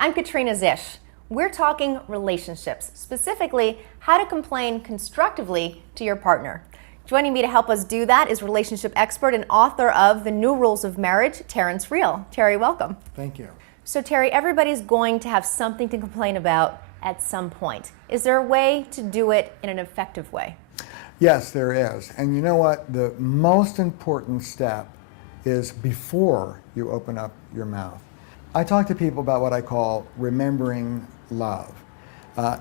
I'm Katrina Zish. We're talking relationships, specifically how to complain constructively to your partner. Joining me to help us do that is relationship expert and author of The New Rules of Marriage, Terrence Real. Terry, welcome. Thank you. So Terry, everybody's going to have something to complain about at some point. Is there a way to do it in an effective way? Yes, there is. And you know what? The most important step is before you open up your mouth. I talk to people about what I call remembering love.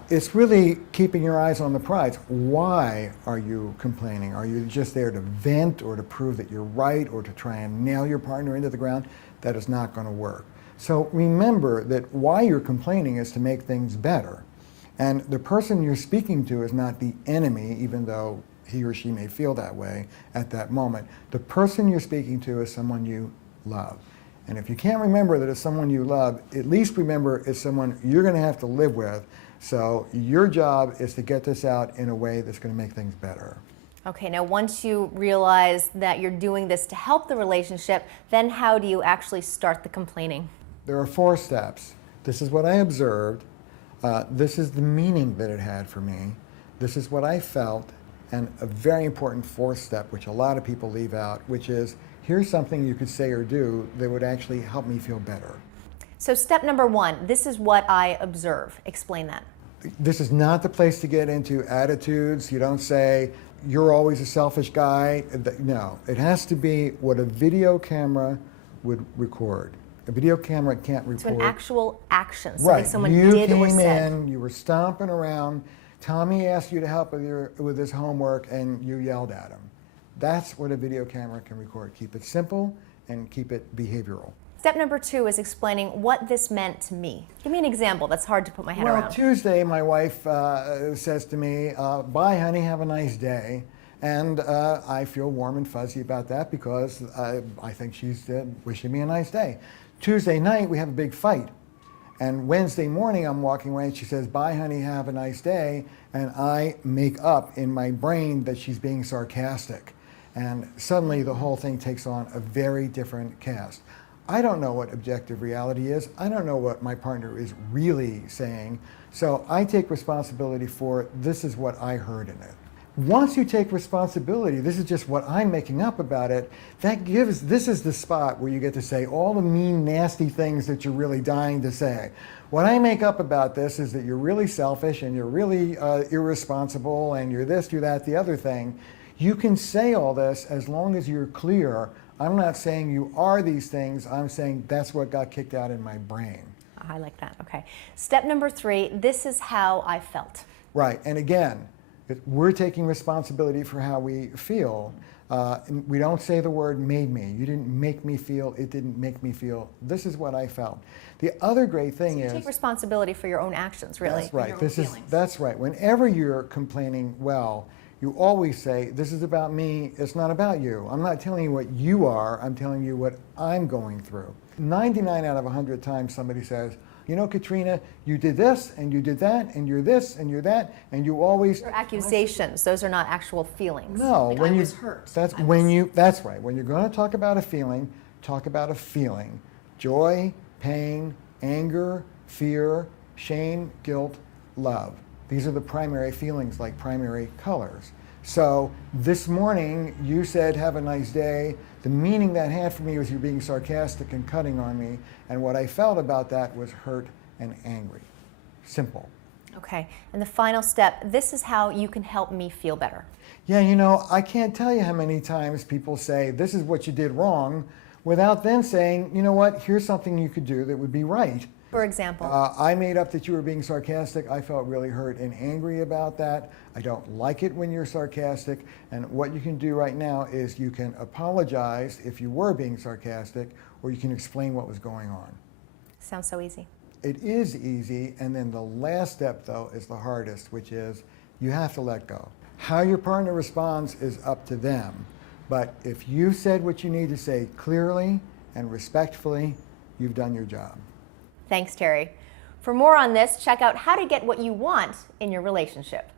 It's really keeping your eyes on the prize. Why are you complaining? Are you just there to vent or to prove that you're right or to try and nail your partner into the ground? That is not going to work. So remember that why you're complaining is to make things better. And the person you're speaking to is not the enemy, even though he or she may feel that way at that moment. The person you're speaking to is someone you love. And if you can't remember that it's someone you love, at least remember it's someone you're going to have to live with. So your job is to get this out in a way that's going to make things better. Okay, now once you realize that you're doing this to help the relationship, then how do you actually start the complaining? There are 4 steps. This is what I observed. This is the meaning that it had for me. This is what I felt. And a very important 4th step, which a lot of people leave out, which is, here's something you could say or do that would actually help me feel better. So step number 1, this is what I observe. Explain that. This is not the place to get into attitudes. You don't say, you're always a selfish guy. No, it has to be what a video camera would record. A video camera can't record. So an actual action, something right. someone You did or came said. in, you were stomping around, Tommy asked you to help with his homework and you yelled at him. That's what a video camera can record. Keep it simple and keep it behavioral. Step number 2 is explaining what this meant to me. Give me an example. That's hard to put my head around. Well, Tuesday, my wife says to me, bye, honey, have a nice day. And I feel warm and fuzzy about that because I think she's wishing me a nice day. Tuesday night, we have a big fight. And Wednesday morning, I'm walking away and she says, bye, honey, have a nice day. And I make up in my brain that she's being sarcastic. And suddenly the whole thing takes on a very different cast. I don't know what objective reality is. I don't know what my partner is really saying. So I take responsibility for this is what I heard in it. Once you take responsibility, this is just what I'm making up about it, this is the spot where you get to say all the mean, nasty things that you're really dying to say. What I make up about this is that you're really selfish and you're really irresponsible and you're this, you're that, the other thing. You can say all this as long as you're clear. I'm not saying you are these things, I'm saying that's what got kicked out in my brain. I like that, okay. Step number 3, this is how I felt. Right, and again, we're taking responsibility for how we feel. We don't say the word made me. You didn't make me feel, it didn't make me feel. This is what I felt. The other great thing is... take responsibility for your own actions, really. That's right. Feelings. That's right. Whenever you're complaining, well, you always say, this is about me, it's not about you. I'm not telling you what you are, I'm telling you what I'm going through. 99 out of 100 times somebody says, you know, Katrina, you did this, and you did that, and you're this, and you're that, and you always... They're accusations. Those are not actual feelings. No, like when I you... was hurt. That's right. When you're going to talk about a feeling, talk about a feeling. Joy, pain, anger, fear, shame, guilt, love. These are the primary feelings, like primary colors. So this morning, you said, have a nice day. The meaning that had for me was you being sarcastic and cutting on me. And what I felt about that was hurt and angry. Simple. Okay, and the final step, this is how you can help me feel better. Yeah, you know, I can't tell you how many times people say, this is what you did wrong, without then saying, you know what, here's something you could do that would be right. For example? I made up that you were being sarcastic. I felt really hurt and angry about that. I don't like it when you're sarcastic. And what you can do right now is you can apologize if you were being sarcastic, or you can explain what was going on. Sounds so easy. It is easy. And then the last step, though, is the hardest, which is you have to let go. How your partner responds is up to them. But if you said what you need to say clearly and respectfully, you've done your job. Thanks, Terry. For more on this, check out how to get what you want in your relationship.